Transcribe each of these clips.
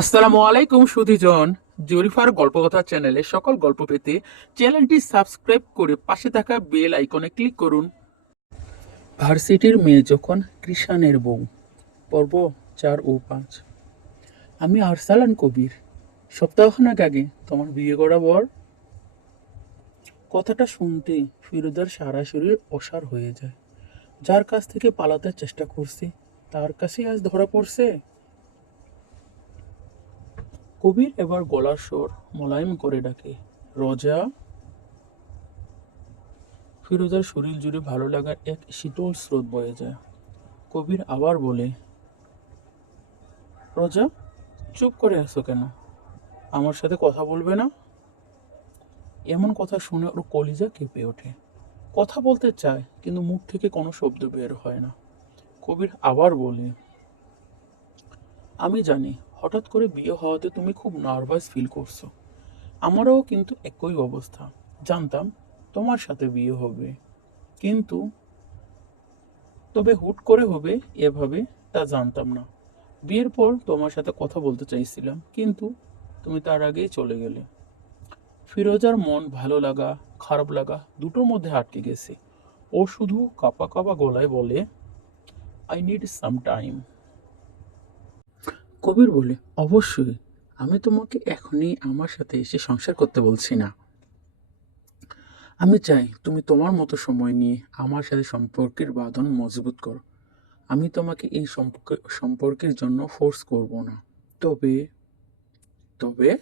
আসসালামু আলাইকুম সুধীজন। জরিফার গল্পকথা চ্যানেলে সকল গল্প পেতে চ্যানেলটি সাবস্ক্রাইব করে পাশে থাকা বেল আইকনে ক্লিক করুন। ভার্সিটির মেয়ে যখন কৃষাণের বউ, পর্ব চার ও পাঁচ। আমি আরসালান কবির। সপ্তাহখানেক আগে তোমার বিয়ে করা বর। কথাটা শুনতে ফিরোজার সারা শরীর অসার হয়ে যায়। যার কাছ থেকে পালাতে চেষ্টা করছি, তার কাছে আজ ধরা পড়ছে। কবির এবার গলার স্বর মোলায়েম করে ডাকে। রোজা? ফিরোজার শরীর জুড়ে ভালো লাগার এক শীতল স্রোত বয়ে যায়। কবির আবার বলে, রোজা, চুপ করে আছো কেন? আমার সাথে কথা বলবে না? এমন কথা শুনে ওর কলিজা কেঁপে ওঠে। কথা বলতে চায়, কিন্তু মুখ থেকে কোনো শব্দ বের হয় না। কবির আবার বলে, আমি জানি হঠাৎ করে বিয়ে হওয়াতে তুমি খুব নার্ভাস ফিল করছ। আমারও কিন্তু একই অবস্থা। জানতাম তোমার সাথে বিয়ে হবে। কিন্তু তবে হুট করে হবে এভাবে তা জানতাম না। বিয়ের পর তোমার সাথে কথা বলতে চাইছিলাম, কিন্তু তুমি তার আগেই চলে গেলে। ফিরোজার মন ভালো লাগা, খারাপ লাগা দুটোর মধ্যে আটকে গেছে। ও শুধু কাপা কাপা গলায় বলে I need some time Kabir বলে, অবশ্যই, আমি তোমাকে এখনই আমার সাথে এসে সংসার করতে বলছি না। আমি চাই তুমি তোমার মতো সময় নিয়ে আমার সাথে সম্পর্কের বাঁধন মজবুত করো। আমি তোমাকে এই সম্পর্ক, সম্পর্কের জন্য ফোর্স করব না। তবে তবে,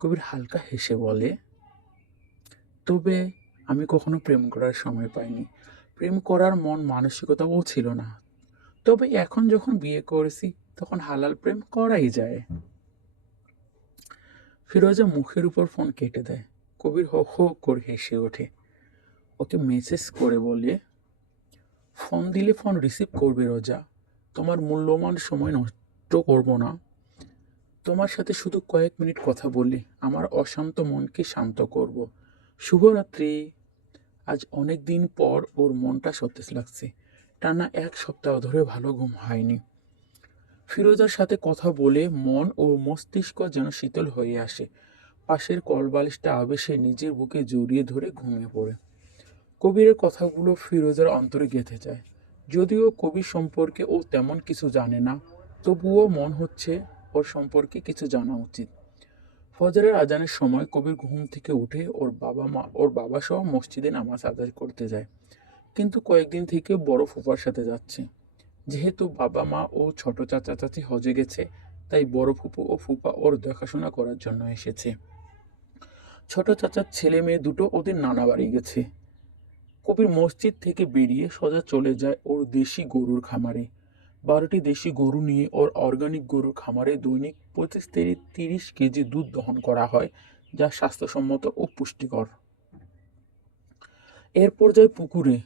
কবির হালকা হেসে বলে, তবে আমি কখনো প্রেম করার সময় পাইনি। প্রেম করার মন মানসিকতাও ছিল না। তবে এখন যখন বিয়ে করেছি তখন হালাল প্রেম করাই যায়। ফিরোজা মুখের উপর ফোন কেটে দেয়। কবির হো হো করে হেসে ওঠে। ওকে মেসেজ করে বলে, ফোন দিলে ফোন রিসিভ করবে রোজা। তোমার মূল্যবান সময় নষ্ট করব না। তোমার সাথে শুধু কয়েক মিনিট কথা বলি। আমার অশান্ত মনকে শান্ত করব। শুভরাত্রি। আজ অনেক দিন পর ওর মনটা সতেজ লাগছে। টানা এক সপ্তাহ ধরে ভালো ঘুম হয়নি। ফিরোজার সাথে কথা বলে মন ও মস্তিষ্ক যেন শীতল হয়ে আসে। পাশের কলবালিশটা আবেশে নিজের বুকে জড়িয়ে ধরে ঘুমিয়ে পড়ে। কবিরের কথাগুলো ফিরোজার অন্তরে গেঁথে যায়। যদিও কবি সম্পর্কে ও তেমন কিছু জানে না, তবুও মন হচ্ছে ওর সম্পর্কে কিছু জানা উচিত। ফজরের আজানের সময় কবির ঘুম থেকে উঠে ওর বাবা মা, ওর বাবা সহ মসজিদে নামাজ আদায় করতে যায়। কিন্তু কয়েকদিন থেকে বড় ফুফার সাথে যাচ্ছে। যেহেতু বাবা মা ও ছোট চাচা চাচি হজে গেছে, তাই বড় ফুপু ও ফুপা ওর দেখাশোনা করার জন্য এসেছে। ছোট চাচার ছেলে মেয়ে দুটো ওদের নানা বাড়ি গেছে। কবির মসজিদ থেকে বেরিয়ে সোজা চলে যায় ওর দেশি গরুর খামারে। বারোটি দেশি গরু নিয়ে ওর অর্গানিক গরুর খামারে দৈনিক পঁচিশ থেকে তিরিশ কেজি দুধ দহন করা হয়, যা স্বাস্থ্যসম্মত ও পুষ্টিকর। এরপর যায় পুকুরে।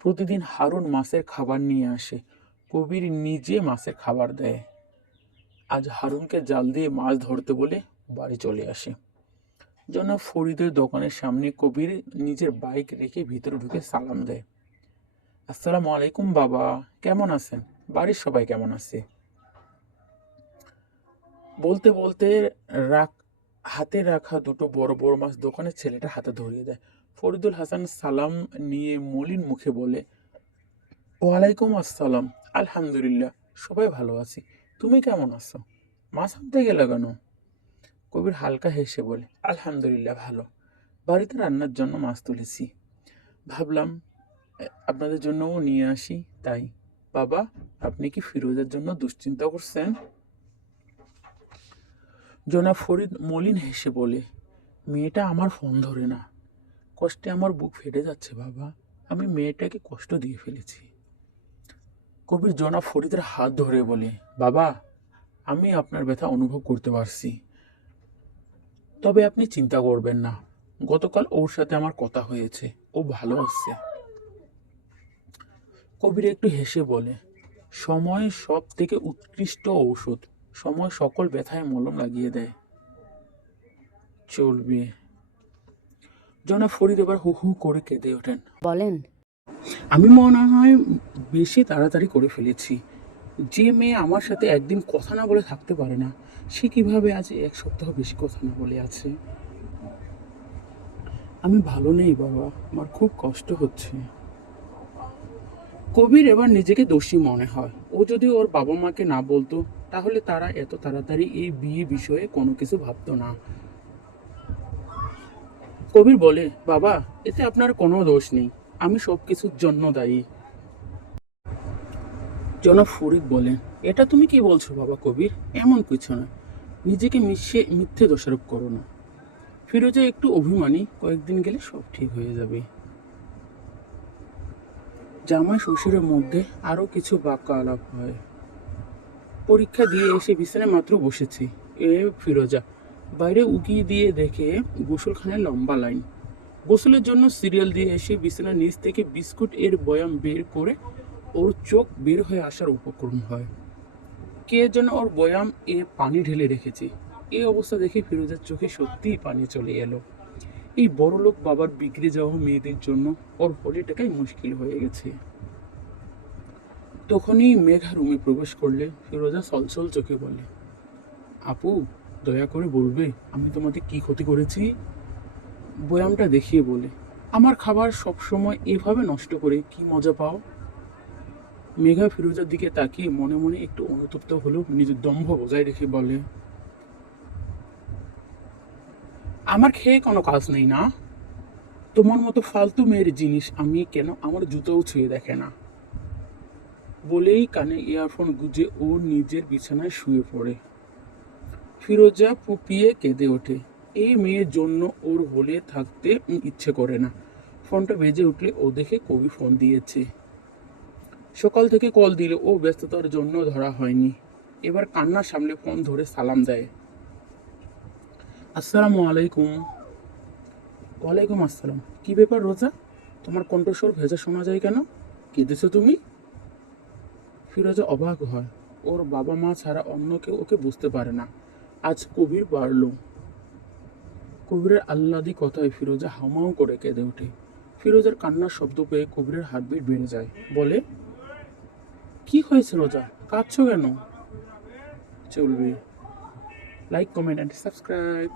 প্রতিদিন হারুন মাছের খাবার নিয়ে আসে। কবির নিজে মাছের খাবার দেয়। আজ হারুনকে জাল দিয়ে মাছ ধরতে বলে বাড়ি চলে আসে। জনাব ফরিদের দোকানের সামনে কবির নিজের বাইক রেখে ভিতরে ঢুকে সালাম দেয়। আসসালামু আলাইকুম বাবা, কেমন আছেন? বাড়ির সবাই কেমন আছে? বলতে বলতে রাখ, হাতে রাখা দুটো বড় বড় মাছ দোকানের ছেলেটা হাতে ধরিয়ে দেয়। ফরিদুল হাসান সালাম নিয়ে মলিন মুখে বলে, ওয়ালাইকুম আসসালাম। আলহামদুলিল্লাহ, সবাই ভালো আছি। তুমি কেমন আছো? মাছ আনতে গেলে কেন? কবির হালকা হেসে বলে, আলহামদুলিল্লাহ, ভালো। বাড়িতে রান্নার জন্য মাছ তুলেছি। ভাবলাম আপনাদের জন্যও নিয়ে আসি, তাই। বাবা, আপনি কি ফিরোজের জন্য দুশ্চিন্তা করছেন? জনাব ফরিদ মলিন হেসে বলে, মেয়েটা আমার ফোন ধরে না। কষ্টে আমার বুক ফেটে যাচ্ছে, বাবা। আমি মেয়েটাকে কষ্ট দিয়ে ফেলেছি। কবির জনাব ফরিদের হাত ধরে বলে, বাবা, আমি আপনার ব্যথা অনুভব করতে পারছি। তবে আপনি চিন্তা করবেন না। গতকাল ওর সাথে আমার কথা হয়েছে। ও ভালো আছে। কবির একটু হেসে বলে, সময় সব থেকে উৎকৃষ্ট ঔষধ। সময় সকল ব্যথায় মলম লাগিয়ে দেয়। চলবে। জনাব ফরিদ এবার হু হু করে কেঁদে ওঠেন। বলেন আমি মনে হয় বেশি তাড়াতাড়ি করে ফেলেছি। যে মেয়ে আমার সাথে একদিন কথা না বলে থাকতে পারে না, সে কীভাবে আজ এক সপ্তাহ বেশি কথা না বলে আছে? আমি ভালো নেই বাবা, আমার খুব কষ্ট হচ্ছে। কবির এবার নিজেকে দোষী মনে হয়। ও যদি ওর বাবা মাকে না বলতো, তাহলে তারা এত তাড়াতাড়ি এই বিয়ে বিষয়ে কোনো কিছু ভাবতো না। কবির বলে, বাবা, এতে আপনার কোনো দোষ নেই। আমি সব কিছুর জন্য দায়ী। জনাব ফরিদ বলেন, এটা তুমি কি বলছো বাবা কবির? এমন কিছু না। নিজেকে মিশিয়ে মিথ্যে দোষারোপ করো না। ফিরোজা একটু অভিমানী, কয়েকদিন গেলে সব ঠিক হয়ে যাবে। জামাই শ্বশুরের মধ্যে আরও কিছু বাক্য আলাপ হয়। পরীক্ষা দিয়ে এসে বিছানায় মাত্র বসেছি। এ ফিরোজা, বাইরে উকিয়ে দিয়ে দেখে গোসলখানায় লম্বা লাইন। গোসলের জন্য সিরিয়াল দিয়ে এসে বিছানার নিচ থেকে বিস্কুট এর বয়াম বের করে ওর চোখ বের হয়ে আসার উপক্রম হয়। কে যেন ওর বয়াম এ পানি ঢেলে রেখেছে। এই অবস্থা দেখে ফিরোজার চোখে সত্যিই পানি চলে এলো। এই বড়লোক বাবার বিগড়ে যাওয়া মেয়েদের জন্য ওর হোলিটাকাই মুশকিল হয়ে গেছে। তখনই মেঘা রুমে প্রবেশ করলে ফিরোজা সলসল চোখে বলে, আপু, দয়া করে বলবে, আমি তোমাদের কি ক্ষতি করেছি? বয়ামটা দেখিয়ে বলে। আমার খাবার সবসময় এভাবে নষ্ট করে কি মজা পাও? মেঘা ফিরোজার দিকে তাকিয়ে মনে মনে একটু অনুতপ্ত হলেও নিজের দম্ভ বজায় রেখে বলে, আমার খেয়ে কোনো কাজ নেই না। তোমার মতো ফালতু মেয়ের জিনিস আমি কেন আমার জুতোও ছুঁয়ে দেখে না? বলেই কানে ইয়ারফোন গুজে ও নিজের বিছানায় শুয়ে পড়ে। ফিরোজা পুপিয়ে কেঁদে ওঠে। এই মেয়ের জন্য ওর হলে থাকতে ইচ্ছে করে না। ফোনটা বেজে উঠলে ও দেখে কবি ফোন দিয়েছে। সকাল থেকে কল দিলে ও ব্যস্ততার জন্য ধরা হয়নি। এবার কান্নার সামনে ফোন ধরে সালাম দেয়। আসসালামু আলাইকুম। ওয়ালাইকুম আসসালাম। কি ব্যাপার রোজা? তোমার কণ্ঠস্বর ভেজা শোনা যায় কেন? কেঁদেছো তুমি? ফিরোজা অবাক হয়। ওর বাবা মা ছাড়া অন্য কেউ ওকে বুঝতে পারে না। আজ কবির বাড়ল। কবিরের আহ্লাদি কথায় ফিরোজা হামাও করে কেঁদে ওঠে। ফিরোজার কান্নার শব্দ পেয়ে কবিরের হার্টবিট বেড়ে যায়। বলে, কি হয়েছে রোজা? কাঁদছো কেন? চলবে। Like, comment, and subscribe.